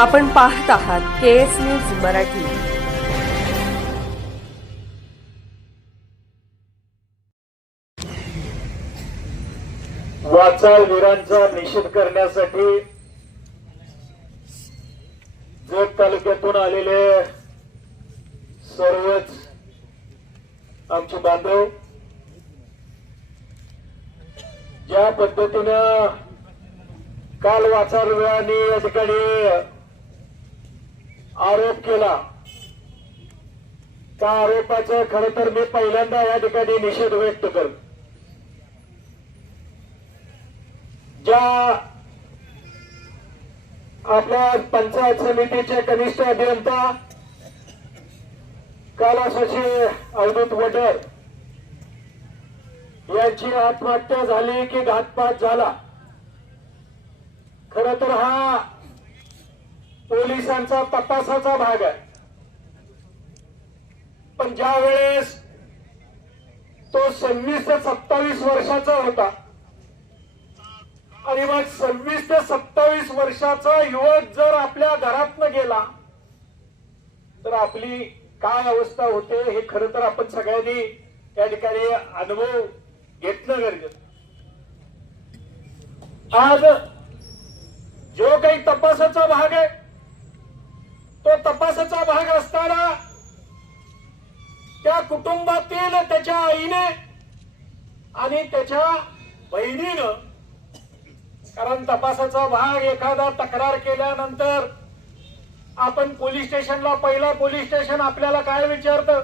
आपण पाहत आहात के एस न्यूज मराठी. वाचाळ वीरांचा निषेध करण्यासाठी जत तालुक्यातून आलेले सर्वच आमचे बांधव ज्या पद्धतीनं काल वाचाळ वीरांनी या ठिकाणी आरोप केला. त्या आरोपाचं खर तर मी पहिल्यांदा या ठिकाणी निषेध व्यक्त करतो. ज्या आपल्या पंचायत समितीचे कनिष्ठ अभियंता कैलासाशी अवधूत वडर यांची आत्महत्या झाली की घातपात झाला. खर तर हा पोलिसांचा तपासाचा भाग आहे. पण ज्या वेळेस तो सव्वीस ते सत्तावीस वर्षाचा होता आणि मग सव्वीस ते सत्तावीस वर्षाचा युवक जर आपल्या घरातनं गेला तर आपली काय अवस्था होते हे खरं तर आपण सगळ्यांनी त्या ठिकाणी अनुभव घेतलं गरजेचं आज जो काही तपासाचा भाग आहे तो तपासाचा भाग असताना त्या कुटुंबातील त्याच्या आईने आणि त्याच्या बहिणीनं कारण तपासाचा भाग एखादा तक्रार केल्यानंतर आपण पोलीस स्टेशनला पहिला पोलीस स्टेशन आपल्याला काय विचारतं?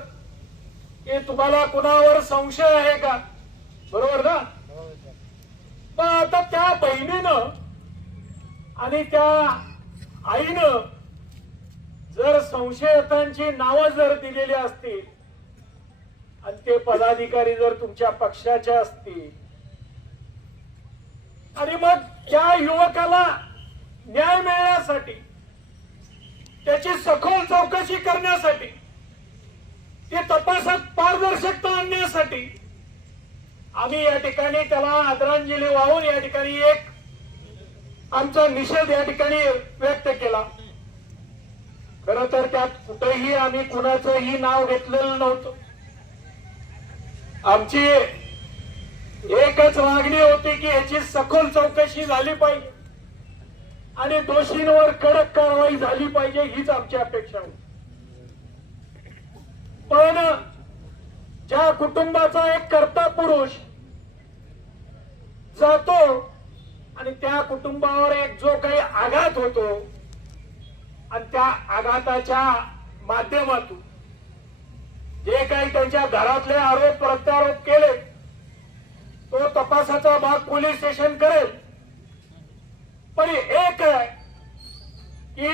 की तुम्हाला कुणावर संशय आहे का? बरोबर ना? पण आता त्या बहिणीनं आणि त्या आईनं जर संशयितांची नावं जर दिलेली असतील आणि ते पदाधिकारी जर तुमच्या पक्षाचे असतील आणि मग त्या युवकाला न्याय मिळण्यासाठी त्याची सखोल चौकशी करण्यासाठी ते तपासात पारदर्शकता आणण्यासाठी आम्ही या ठिकाणी त्याला आदरांजली वाहून या ठिकाणी एक आमचा निषेध या ठिकाणी व्यक्त केला. खर तर त्यात कुठेही आम्ही कुणाचंही नाव घेतलेलं नव्हतं. आमची एकच मागणी होती की याची सखोल चौकशी झाली पाहिजे. आणि दोषींवर कडक कारवाई झाली पाहिजे हीच आमची अपेक्षा होती. पण ज्या कुटुंबाचा एक कर्ता पुरुष जातो आणि त्या कुटुंबावर एक जो काही आघात होतो आणि त्या आघाताच्या माध्यमातून जे काही त्यांच्या घरातले आरोप प्रत्यारोप केले तो तपासाचा भाग पोलीस स्टेशन करेल. पण एक आहे की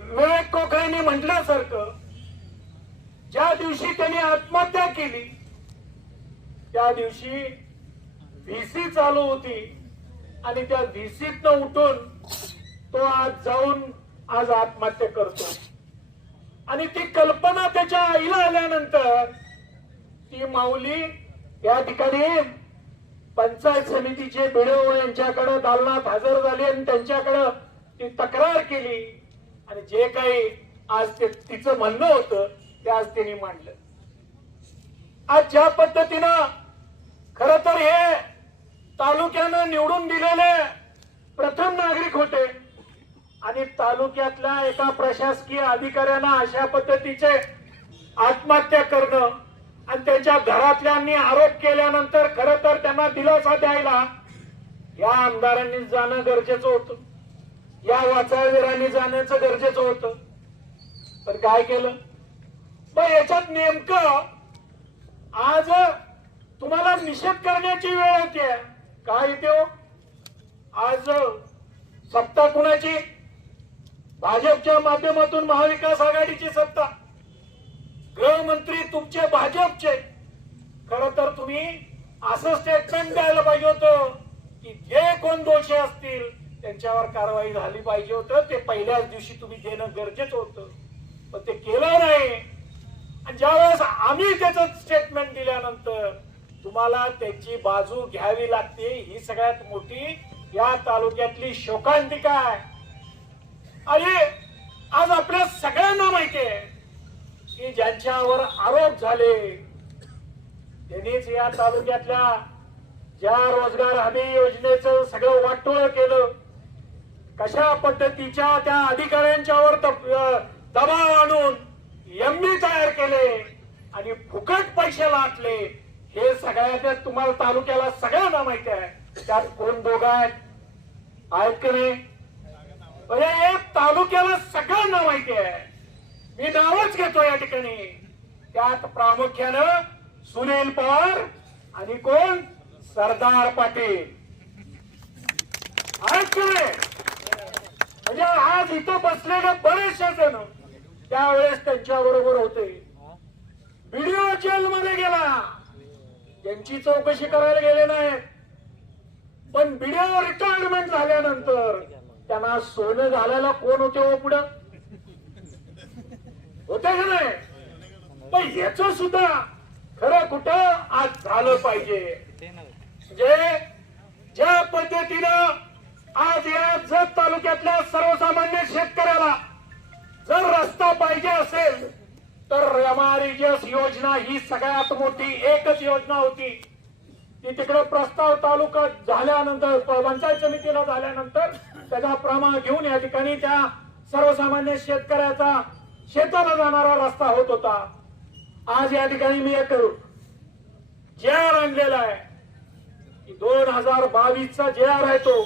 विवेक कोकळेंनी म्हटल्यासारखं ज्या दिवशी त्यांनी आत्महत्या केली त्या दिवशी व्हीसी चालू होती. आणि त्या व्हीसीतनं उठून तो आज जाऊन आज आत्महत्या करतो. आणि ती कल्पना त्याच्या आईला आल्यानंतर ती माऊली या ठिकाणी पंचायत समितीचे बिडो यांच्याकडे दालनात हजर झाली आणि त्यांच्याकडं ती तक्रार केली. आणि जे काही आज ते तिचं म्हणणं होतं ते आज तिने मांडलं. आज ज्या पद्धतीनं खर तर हे तालुक्यानं निवडून दिलेले प्रथम नागरिक होते. आणि तालुक्यातल्या एका प्रशासकीय अधिकाऱ्यांना अशा पद्धतीचे आत्महत्या करणं आणि त्यांच्या घरातल्यांनी आरोप केल्यानंतर खर तर त्यांना दिलासा द्यायला या आमदारांनी जाणं गरजेचं होतं. या वाचाळवीरांनी जाण्याचं गरजेचं होतं. पण काय केलं? मग याच्यात नेमकं आज तुम्हाला निषेध करण्याची वेळ होती काय येते हो? आज सत्ता कुणाची? भाजपच्या माध्यमातून महाविकास आघाडीची सत्ता. गृहमंत्री तुमचे भाजपचे. खर तर तुम्ही असं स्टेटमेंट द्यायला पाहिजे होत की जे कोण दोषी असतील त्यांच्यावर कारवाई झाली पाहिजे होत. ते पहिल्याच दिवशी तुम्ही देणं गरजेचं होतं. पण ते केलं नाही. आणि ज्यावेळेस आम्ही त्याचं स्टेटमेंट दिल्यानंतर तुम्हाला त्याची बाजू घ्यावी लागते. ही सगळ्यात मोठी या तालुक्यातली शोकांतिका आहे. आणि आज आपल्या सगळ्यांना माहिती आहे की ज्यांच्यावर आरोप झाले त्यांनीच या तालुक्यातल्या ज्या रोजगार हमी योजनेचं सगळं वाटोळ केलं कशा पद्धतीच्या त्या अधिकाऱ्यांच्यावर दबाव आणून एमबी तयार केले आणि फुकट पैसे लाटले हे सगळ्या तुम्हाला तालुक्याला सगळ्यांना माहिती आहे. त्यात कोण दोघं आहेत? आहेत का नाही? म्हणजे तालुक्याला सगळ्यांना माहिती आहे. मी नावच घेतो या ठिकाणी. त्यात प्रामुख्यानं सुनील पवार आणि कोण? सरदार पाटील. म्हणजे आज इथं बसलेले बरेचसे जण त्यावेळेस त्यांच्या बरोबर होते. व्हिडिओ जेलमध्ये गेला. त्यांची चौकशी करायला गेले नाही पण व्हिडिओ रिटायरमेंट झाल्यानंतर त्यांना सोनं घालायला कोण होते हो पुढं? होते का नाही? पण याच सुद्धा खरं कुठं आज झालं पाहिजे. म्हणजे ज्या पद्धतीनं आज या जत तालुक्यातल्या सर्वसामान्य शेतकऱ्याला जर रस्ता पाहिजे असेल तर एमआरईजीएस योजना ही सगळ्यात मोठी एकच योजना होती. ती तिकडे प्रस्ताव तालुका झाल्यानंतर पंचायत समितीला झाल्यानंतर त्याचा प्रमाण घेऊन या ठिकाणी त्या सर्वसामान्य शेतकऱ्याचा शेताला जाणारा रस्ता होत होता. आज या ठिकाणी मी एक जे आर आणलेला आहे. दोन हजार बावीसचा जे आर आहे तो.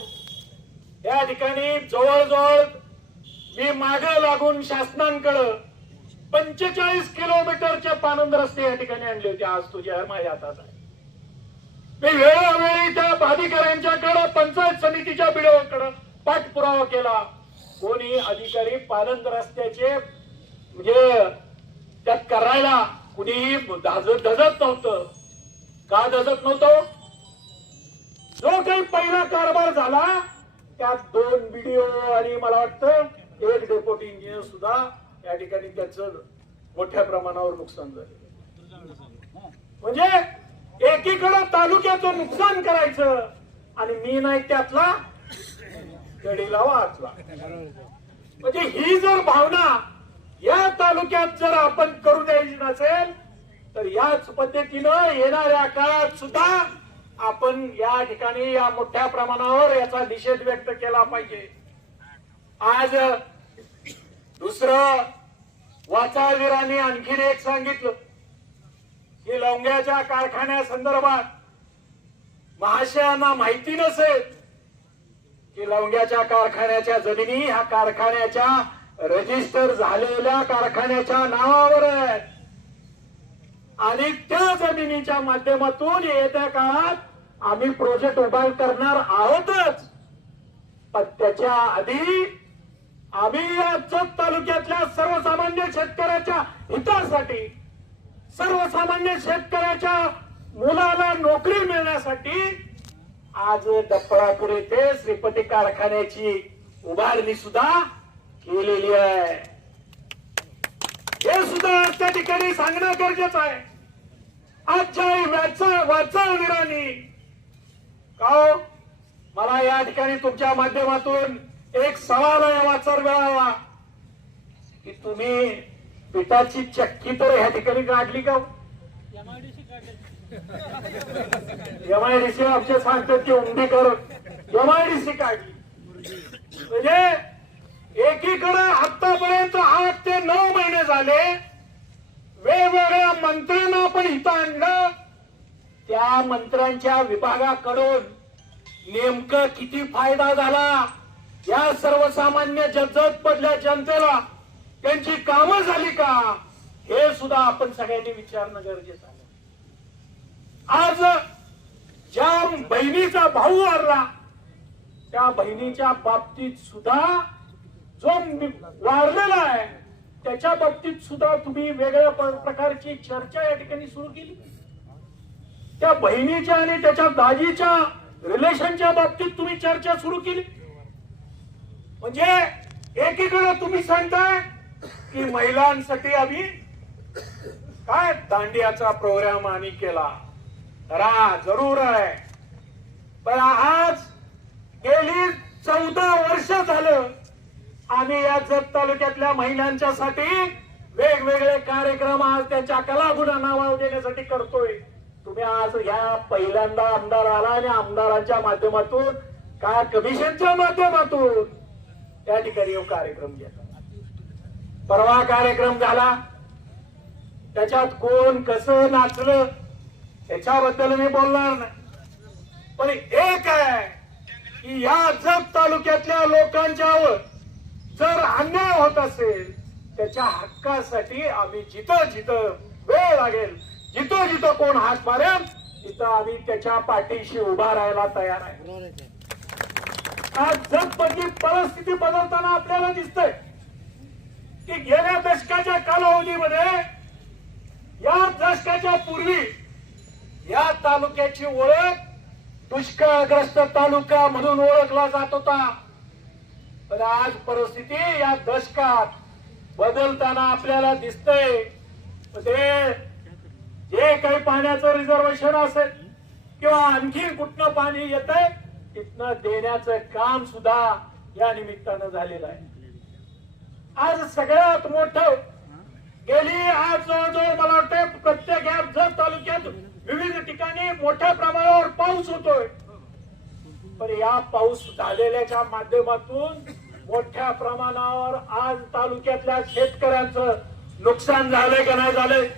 या ठिकाणी जवळजवळ मी मागे लागून शासनांकडं पंचेचाळीस किलोमीटरचे पानंद रस्ते या ठिकाणी आणले होते. आज तो जे आर माझ्या हातात आहे. मी वेळोवेळी त्या प्राधिकाऱ्यांच्याकडं पंचायत समितीच्या बिडोकडं पाठपुरावा केला. कोणी अधिकारी पालंद रस्त्याचे म्हणजे त्यात करायला कुणीही धजत धजत नव्हतं. का धजत नव्हतं? जो काही पहिला कारभार झाला त्यात दोन व्हिडिओ आणि मला वाटतं एक डेप्युटी इंजिनियर सुद्धा या ठिकाणी त्याच मोठ्या प्रमाणावर नुकसान झालं. म्हणजे एकीकडे तालुक्याचं नुकसान करायचं आणि मी नाही त्यातला गडीला वाचला म्हणजे ही जर भावना या तालुक्यात जर आपण करू द्यायची नसेल तर याच पद्धतीनं येणाऱ्या काळात सुद्धा आपण या ठिकाणी या मोठ्या प्रमाणावर याचा निषेध व्यक्त केला पाहिजे. आज दुसरं वाचावीरांनी आणखीन एक सांगितलं की लवंग्याच्या कारखान्यासंदर्भात महाशयांना माहिती नसेल की लवंग्याच्या कारखान्याच्या जमिनी ह्या कारखान्याच्या रजिस्टर झालेल्या कारखान्याच्या नावावर आहेत. आणि त्या जमिनीच्या माध्यमातून येत्या काळात आम्ही प्रोजेक्ट उभा करणार आहोतच. पण त्याच्या आधी आम्ही या जत तालुक्यातल्या सर्वसामान्य शेतकऱ्याच्या हितासाठी सर्वसामान्य शेतकऱ्याच्या मुलाला नोकरी मिळण्यासाठी आज डफळापूर येथे श्रीपती कारखान्याची उभारणी सुद्धा केलेली आहे. हे सुद्धा आज त्या ठिकाणी सांगणं गरजेचं आहे. आजच्या वाचा वाचावीरांनी का हो? मला या ठिकाणी तुमच्या माध्यमातून एक सवाल आहे वाचर मिळावा की तुम्ही पिठाची चक्की तर ह्या ठिकाणी काढली का हो? एमआयडीसी आमचे सांगतात की उंडीकर एमआयडीसी काढली. म्हणजे एकीकडे आतापर्यंत आठ ते नऊ महिने झाले. वेगवेगळ्या मंत्र्यांना पण इथं आणलं. त्या मंत्र्यांच्या विभागाकडून नेमकं किती फायदा झाला? या सर्वसामान्य जगजत पडल्या जनतेला त्यांची कामं झाली का? हे सुद्धा आपण सगळ्यांनी विचारणं गरजेचं आहे आज ज्या बहिणीचा भाऊ वारला त्या बहिणीच्या बाबतीत सुद्धा जो वारलेला आहे त्याच्या बाबतीत सुद्धा तुम्ही वेगळ्या प्रकारची चर्चा या ठिकाणी सुरू केली. त्या बहिणीच्या आणि त्याच्या दाजीच्या रिलेशनच्या बाबतीत तुम्ही चर्चा सुरू केली. म्हणजे एकीकडे तुम्ही सांगताय की महिलांसाठी आम्ही काय दांडियाचा प्रोग्राम आम्ही केला. जरूर आहे. पण आज गेली चौदा वर्ष झालं आम्ही या जत तालुक्यातल्या महिलांच्यासाठी वेगवेगळे कार्यक्रम आज त्यांच्या कलागुणा नावा देण्यासाठी करतोय. तुम्ही आज ह्या पहिल्यांदा आमदार आला आणि आमदारांच्या माध्यमातून का कमिशनच्या माध्यमातून त्या ठिकाणी कार्यक्रम घेतला. परवा कार्यक्रम झाला. त्याच्यात कोण कसं नाचलं त्याच्याबद्दल मी बोलणार नाही. पण एक आहे की या जत तालुक्यातल्या लोकांच्यावर जर अन्याय होत असेल त्याच्या हक्कासाठी आम्ही जिथं जिथं वेळ लागेल जिथं जिथं कोण हात मारेल तिथं आम्ही त्याच्या पाठीशी उभा राहायला तयार आहे. आज जग परिस्थिती बदलताना आपल्याला दिसतंय की गेल्या दशकाच्या कालावधीमध्ये या दशकाच्या पूर्वी या तालुक्याची ओळख दुष्काळग्रस्त तालुका म्हणून ओळखला जात होता. पण आज परिस्थिती या दशकात बदलताना आपल्याला दिसतंय. ते जे काही पाण्याचं रिझर्वेशन असेल किंवा आणखी कुठनं पाणी येत आहे तिथनं देण्याचं काम सुद्धा या निमित्तानं झालेलं आहे. आज सगळ्यात मोठ गेली आज जवळजवळ मला वाटतं प्रत्येक या जर तालुक्यात विविध ठिकाणी मोठ्या प्रमाणावर पाऊस होतोय. पण या पाऊस झालेल्याच्या माध्यमातून मोठ्या प्रमाणावर आज तालुक्यातल्या शेतकऱ्यांचं नुकसान झालंय का नाही झालंय?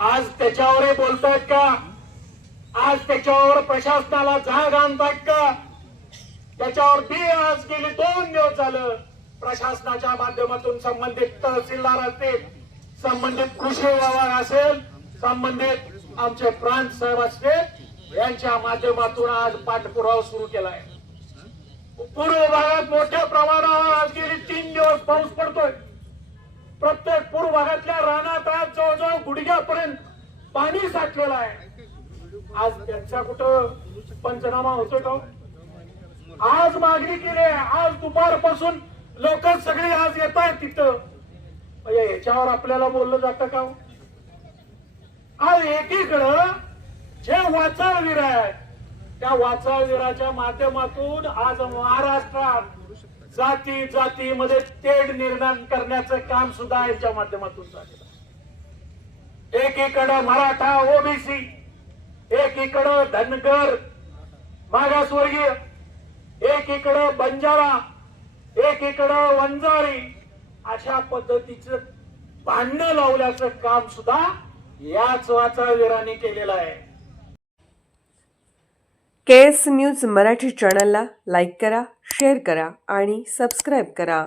आज त्याच्यावरही बोलतायत का? आज त्याच्यावर प्रशासनाला जाग आणतायत का? त्याच्यावर बी आज गेले दोन दिवस झालं प्रशासनाच्या माध्यमातून संबंधित तहसीलदार असतील संबंधित कृषी विभाग असेल संबंधित आमचे प्रांत साहेब असते यांच्या माध्यमातून आज पाठपुरावा सुरू केला आहे पूर्व भागात मोठ्या प्रमाणावर आज गेली तीन दिवस पाऊस पडतोय. प्रत्येक पूर्व भागातल्या रानात आज जवळजवळ गुडघ्यापर्यंत पाणी साठलेलं आहे. आज त्यांचा कुठं पंचनामा होतो का हो? आज मागणी केली आज दुपारपासून लोक सगळे आज येत आहेत तिथं. म्हणजे याच्यावर आपल्याला बोललं जातं का हो? आज एकीकडं जे वाचाळवीर आहेत त्या वाचाळवीराच्या माध्यमातून आज महाराष्ट्रात जाती जातीमध्ये तेढ निर्माण करण्याचं काम सुद्धा यांच्या माध्यमातून झालेलं आहे. एकीकडं मराठा ओबीसी एकीकडं धनगर मागासवर्गीय एकीकडं बंजारा एकीकडं वंजारी अशा पद्धतीचं भांडणं लावल्याचं काम सुद्धा याच वाचाळवीरांनी केलेला आहे. के एस न्यूज मराठी चॅनलला लाईक करा शेअर करा आणि सबस्क्राईब करा.